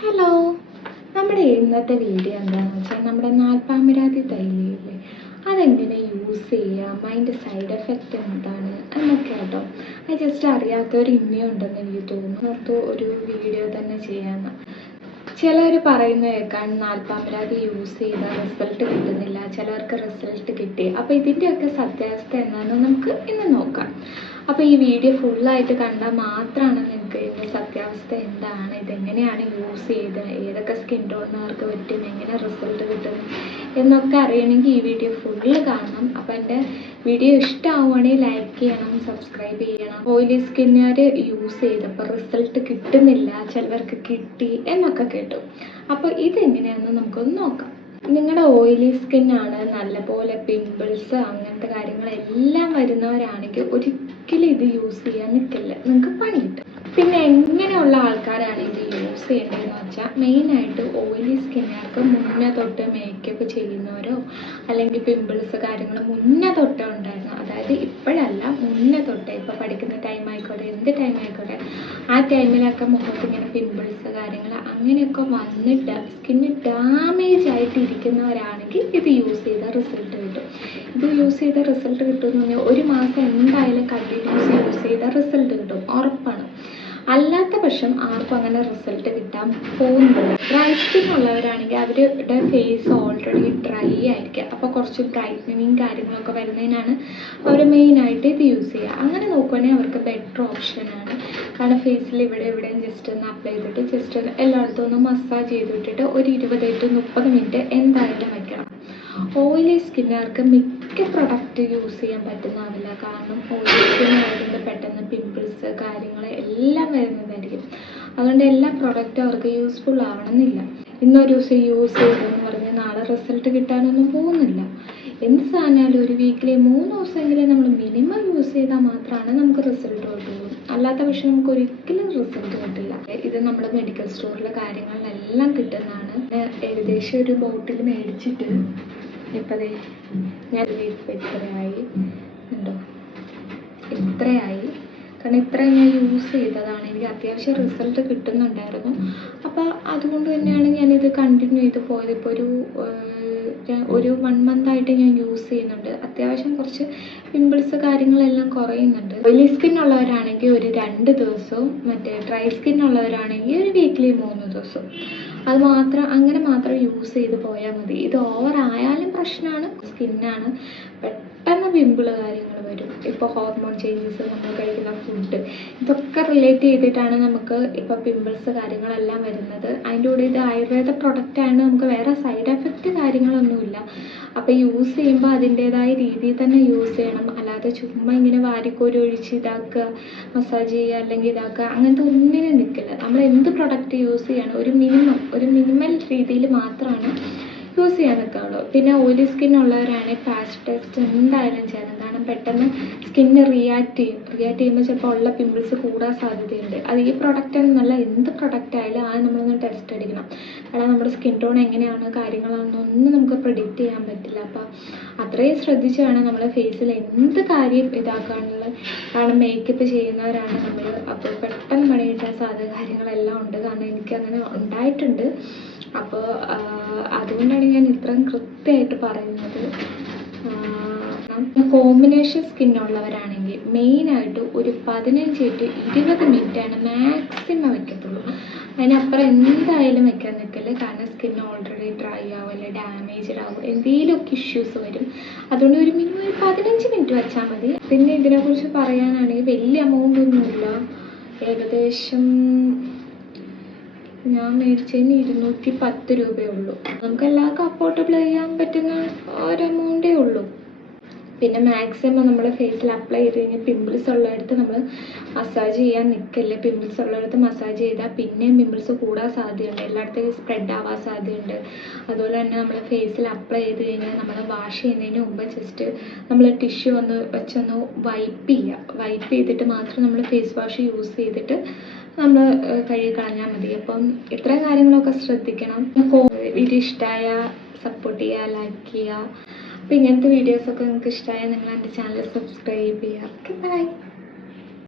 Hello, നമ്മുടെ ഇന്നത്തെ video എന്താണെന്ന് വെച്ചാൽ നമ്മുടെ നാൽപ്പാമരാതി തൈലമില്ലേ അതെങ്ങനെ യൂസ് ചെയ്യാം, അതിൻ്റെ സൈഡ് എഫക്റ്റ് എന്താണ് എന്നൊക്കെ കേട്ടോ. അത് ജസ്റ്റ് അറിയാത്തവർ ഇനിയും ഉണ്ടെന്ന് എനിക്ക് തോന്നുന്നു. ഒരു വീഡിയോ തന്നെ ചെയ്യാമെന്ന്. ചിലർ പറയുന്ന കേൾക്കാൻ നാൽപ്പാമരാതി യൂസ് ചെയ്താൽ റിസൾട്ട് കിട്ടുന്നില്ല, ചിലർക്ക് റിസൾട്ട് കിട്ടി. അപ്പോൾ ഇതിൻ്റെയൊക്കെ സത്യാവസ്ഥ എന്താണെന്ന് നമുക്ക് ഇന്ന് നോക്കാം. അപ്പോൾ ഈ വീഡിയോ ഫുള്ളായിട്ട് കണ്ടാൽ മാത്രമാണ് നിങ്ങൾക്ക് ഇതിൻ്റെ സത്യാവസ്ഥ എന്താണ്, ഇതെങ്ങനെയാണ് യൂസ് ചെയ്തത്, ഏതൊക്കെ സ്കിൻ ടോണുകാർക്ക് പറ്റും, എങ്ങനെ റിസൾട്ട് കിട്ടും എന്നൊക്കെ അറിയണമെങ്കിൽ ഈ വീഡിയോ ഫുള്ള് കാണണം. അപ്പോൾ എൻ്റെ വീഡിയോ ഇഷ്ടമാവുകയാണെങ്കിൽ ലൈക്ക് ചെയ്യണം, സബ്സ്ക്രൈബ് ചെയ്യണം. ഓയിലി സ്കിന്നുകാർ യൂസ് ചെയ്തപ്പോൾ റിസൾട്ട് കിട്ടുന്നില്ല, ചിലവർക്ക് കിട്ടി എന്നൊക്കെ കേട്ടു. അപ്പോൾ ഇതെങ്ങനെയാണെന്ന് നമുക്കൊന്ന് നോക്കാം. നിങ്ങളുടെ ഓയിലി സ്കിന്നാണ്, നല്ലപോലെ പിമ്പിൾസ് അങ്ങനത്തെ കാര്യങ്ങളെല്ലാം വരുന്നവരാണെങ്കിൽ ഒരിക്കലും ഇത് യൂസ് ചെയ്യാൻ നിൽക്കില്ല, നിങ്ങൾക്ക് പണി കിട്ടും. പിന്നെ എങ്ങനെയുള്ള ആൾക്കാരാണ് ഇത് യൂസ് ചെയ്യേണ്ടതെന്ന് വെച്ചാൽ മെയിനായിട്ട് ഓയിലി സ്കിന്നുകാർക്ക് മുന്നേ തൊട്ട് മേക്കപ്പ് ചെയ്യുന്നവരോ അല്ലെങ്കിൽ പിമ്പിൾസ് കാര്യങ്ങൾ മുന്നേ തൊട്ടേ ഉണ്ടായിരുന്നു, അതായത് ഇപ്പോഴല്ല മുന്നേ തൊട്ടേ, ഇപ്പോൾ പഠിക്കുന്ന ടൈം ആയിക്കോട്ടെ എന്ത് ടൈം ആയിക്കോട്ടെ ആ ടൈമിലൊക്കെ മുഖത്ത് ഇങ്ങനെ പിമ്പിൾസ് കാര്യങ്ങൾ അങ്ങനെയൊക്കെ വന്നിട്ട് സ്കിന്ന് ഡാമേജ് ആയിട്ട് ഇരിക്കുന്നവരാണെങ്കിൽ ഇത് യൂസ് ചെയ്താൽ റിസൾട്ട് കിട്ടും. ഇത് യൂസ് ചെയ്ത റിസൾട്ട് കിട്ടുമെന്ന് പറഞ്ഞാൽ ഒരു മാസം എന്തായാലും കണ്ടിന്യൂസ് യൂസ് ചെയ്താൽ റിസൾട്ട് കിട്ടും, ഉറപ്പാണ്. അല്ലാത്ത പക്ഷം ആർക്കും അങ്ങനെ റിസൾട്ട് കിട്ടാൻ പോകുന്നില്ല. ഡ്രൈ സ്കിൻ ഉള്ളവരാണെങ്കിൽ അവരുടെ ഫേസ് ഓൾറെഡി ഡ്രൈ ആയിരിക്കും, അപ്പോൾ കുറച്ച് ബ്രൈറ്റനിങ് കാര്യങ്ങളൊക്കെ വരുന്നതിനാണ് അവർ മെയിനായിട്ട് ഇത് യൂസ് ചെയ്യുക. അങ്ങനെ നോക്കുകയാണെങ്കിൽ അവർക്ക് ബെറ്റർ ഓപ്ഷനാണ്. കാരണം ഫേസിൽ ഇവിടെയും ജസ്റ്റ് ഒന്ന് അപ്ലൈ ചെയ്തിട്ട് ജസ്റ്റ് എല്ലായിടത്തും ഒന്ന് മസാജ് ചെയ്തിട്ടിട്ട് ഒരു 20 to 30 മിനിറ്റ് എന്തായാലും വയ്ക്കണം. ഓയിലി സ്കിന്നുകാർക്ക് മിക്ക പ്രൊഡക്റ്റ് യൂസ് ചെയ്യാൻ പറ്റുന്നതാവില്ല, കാരണം ഓയിലി സ്കിൻ ആയതുകൊണ്ട് പെട്ടെന്ന് പിമ്പിൾസ് കാര്യങ്ങൾ എല്ലാം വരുന്നതായിരിക്കും. അതുകൊണ്ട് എല്ലാ പ്രൊഡക്റ്റും അവർക്ക് യൂസ്ഫുൾ ആവണമെന്നില്ല. ഇന്നൊരു ദിവസം യൂസ് ചെയ്തെന്ന് പറഞ്ഞാൽ നാളെ റിസൾട്ട് കിട്ടാനൊന്നും പോകുന്നില്ല. എന്ത് സാധനമായാലും ഒരു വീക്കിലി 3 ദിവസമെങ്കിലും നമ്മൾ മിനിമം യൂസ് ചെയ്താൽ മാത്രമാണ് നമുക്ക് റിസൾട്ട് കിട്ടുള്ളൂ. അല്ലാത്ത പക്ഷെ നമുക്ക് ഒരിക്കലും റിസൾട്ട് കിട്ടില്ല. ഇത് നമ്മുടെ മെഡിക്കൽ സ്റ്റോറിലെ കാര്യങ്ങളിലെല്ലാം കിട്ടുന്നതാണ്. ഏകദേശം ഒരു ബോട്ടിൽ മേടിച്ചിട്ട് ഇപ്പോഴേ ഞാൻ ഇത്രയായി ഉണ്ടോ, ഇത്രയായി. കാരണം ഇത്രയും ഞാൻ യൂസ് ചെയ്തതാണ്, എനിക്ക് അത്യാവശ്യം റിസൾട്ട് കിട്ടുന്നുണ്ടായിരുന്നു. അപ്പോൾ അതുകൊണ്ട് തന്നെയാണ് ഞാനിത് കണ്ടിന്യൂ ചെയ്ത് പോയത്. ഇപ്പോൾ ഒരു 1 മന്തായിട്ട് ഞാൻ യൂസ് ചെയ്യുന്നുണ്ട്. അത്യാവശ്യം കുറച്ച് പിമ്പിൾസ് കാര്യങ്ങളെല്ലാം കുറയുന്നുണ്ട്. ഓയിലി സ്കിൻ ഉള്ളവരാണെങ്കിൽ ഒരു 2 ദിവസവും, മറ്റേ ഡ്രൈ സ്കിൻ ഉള്ളവരാണെങ്കിൽ ഒരു വീക്കിലി 3 ദിവസം. അത് മാത്രം, അങ്ങനെ മാത്രം യൂസ് ചെയ്ത് പോയാൽ മതി. ഇത് ഓവർ ആയാലും പ്രശ്നമാണ്. സ്കിന്നാണ് പെട്ടെന്ന് പിമ്പിൾ കാര്യങ്ങൾ വരും. ഇപ്പോൾ ഹോർമോൺ ചേഞ്ചസ്, നമ്മൾ കഴിക്കുന്ന ഫുഡ്, ഇതൊക്കെ റിലേറ്റ് ചെയ്തിട്ടാണ് നമുക്ക് ഇപ്പോൾ പിമ്പിൾസ് കാര്യങ്ങളെല്ലാം വരുന്നത്. അതിൻ്റെ കൂടെ ഇത് ആയുർവേദ പ്രൊഡക്റ്റാണ്, നമുക്ക് വേറെ സൈഡ് എഫക്റ്റ് കാര്യങ്ങളൊന്നുമില്ല. അപ്പോൾ യൂസ് ചെയ്യുമ്പോൾ അതിൻ്റേതായ രീതിയിൽ തന്നെ യൂസ് ചെയ്യണം. അല്ലാതെ ചുമ്മാ ഇങ്ങനെ വാരിക്കോരി ഒഴിച്ച് ഇതാക്കുക, മസാജ് ചെയ്യുക അല്ലെങ്കിൽ ഇതാക്കുക, അങ്ങനത്തെ ഒന്നിനും നിൽക്കില്ല. നമ്മൾ എന്ത് പ്രൊഡക്റ്റ് യൂസ് ചെയ്യണം ഒരു മിനിമൽ രീതിയിൽ മാത്രമാണ് യൂസ് ചെയ്യാൻ നിൽക്കാവുള്ളൂ. പിന്നെ ഓയിലി സ്കിൻ ഉള്ളവരാണെങ്കിൽ പാച്ച് ടെസ്റ്റ് എന്തായാലും ചെയ്യണം. കാരണം പെട്ടെന്ന് സ്കിന്ന് റിയാക്ട് ചെയ്യുമ്പോൾ ചിലപ്പോൾ ഉള്ള പിമ്പിൾസ് കൂടാൻ സാധ്യതയുണ്ട്. അത് ഈ പ്രൊഡക്റ്റ് എന്നല്ല, എന്ത് പ്രൊഡക്റ്റ് ആയാലും ആദ്യം നമ്മളൊന്ന് ടെസ്റ്റ് അടിക്കണം. കാരണം നമ്മുടെ സ്കിൻ ടോൺ എങ്ങനെയാണ് കാര്യങ്ങളാണെന്നൊന്നും നമുക്ക് പ്രെഡിക്റ്റ് ചെയ്യാൻ പറ്റില്ല. അപ്പോൾ അത്രയും ശ്രദ്ധിച്ച് വേണം നമ്മൾ ഫേസിൽ എന്ത് കാര്യം ഇതാക്കാനുള്ളത്. കാരണം മേക്കപ്പ് ചെയ്യുന്നവരാണ് നമ്മൾ, അപ്പോൾ പെട്ടെന്ന് പണി കിട്ടാൻ സാധ്യത കാര്യങ്ങളെല്ലാം ഉണ്ട്. കാരണം എനിക്കങ്ങനെ ഉണ്ടായിട്ടുണ്ട്. അപ്പോൾ അതുകൊണ്ടാണ് ഞാൻ ഇത്രയും കൃത്യമായിട്ട് പറയുന്നത്. കോമ്പിനേഷൻ സ്കിന്നുള്ളവരാണെങ്കിൽ മെയിനായിട്ട് ഒരു 15 to 20 മിനിറ്റാണ് മാക്സിമം വയ്ക്കത്തുള്ളൂ. അതിനപ്പുറം എന്തായാലും വയ്ക്കാൻ നിൽക്കില്ല. കാരണം സ്കിൻ ഓൾറെഡി ഡ്രൈ ആവും, അല്ലെങ്കിൽ ഡാമേജ്ഡ് ആവും, എന്തെങ്കിലുമൊക്കെ ഇഷ്യൂസ് വരും. അതുകൊണ്ട് ഒരു മിനിമം ഒരു 15 മിനിറ്റ് വെച്ചാൽ മതി. പിന്നെ ഇതിനെക്കുറിച്ച് പറയാനാണെങ്കിൽ വലിയ എമൗണ്ട് ഒന്നുമില്ല. ഏകദേശം ഞാൻ മേടിച്ചതിന് 210 രൂപയേ ഉള്ളൂ. നമുക്ക് എല്ലാവർക്കും അഫോർഡബിൾ ചെയ്യാൻ പറ്റുന്ന ഒരു എമൗണ്ടേ ഉള്ളൂ. പിന്നെ മാക്സിമം നമ്മൾ ഫേസിൽ അപ്ലൈ ചെയ്ത് കഴിഞ്ഞാൽ പിമ്പിൾസ് ഉള്ളിടത്ത് നമ്മൾ മസാജ് ചെയ്യാൻ നിൽക്കില്ല. പിമ്പിൾസ് ഉള്ളിടത്ത് മസാജ് ചെയ്താൽ പിന്നെയും പിമ്പിൾസ് കൂടാൻ സാധ്യതയുണ്ട്, എല്ലായിടത്തും സ്പ്രെഡ് ആവാൻ സാധ്യതയുണ്ട്. അതുപോലെ തന്നെ നമ്മൾ ഫേസിൽ അപ്ലൈ ചെയ്ത് കഴിഞ്ഞാൽ നമ്മൾ വാഷ് ചെയ്യുന്നതിന് മുമ്പ് ജസ്റ്റ് നമ്മൾ ടിഷ്യൂ വെച്ചൊന്ന് വൈപ്പ് ചെയ്തിട്ട് മാത്രം നമ്മൾ ഫേസ് വാഷ് യൂസ് ചെയ്തിട്ട് നമ്മൾ കഴുകി കളഞ്ഞാൽ മതി. അപ്പം ഇത്രയും കാര്യങ്ങളൊക്കെ ശ്രദ്ധിക്കണം. വീഡിയോ ഇഷ്ടമായ സപ്പോർട്ട് ചെയ്യുക, ലൈക്ക് ചെയ്യുക. അപ്പോൾ ഇങ്ങനത്തെ വീഡിയോസൊക്കെ നിങ്ങൾക്ക് ഇഷ്ടമായാൽ നിങ്ങൾ എൻ്റെ ചാനൽ സബ്സ്ക്രൈബ് ചെയ്യുക. Okay, by.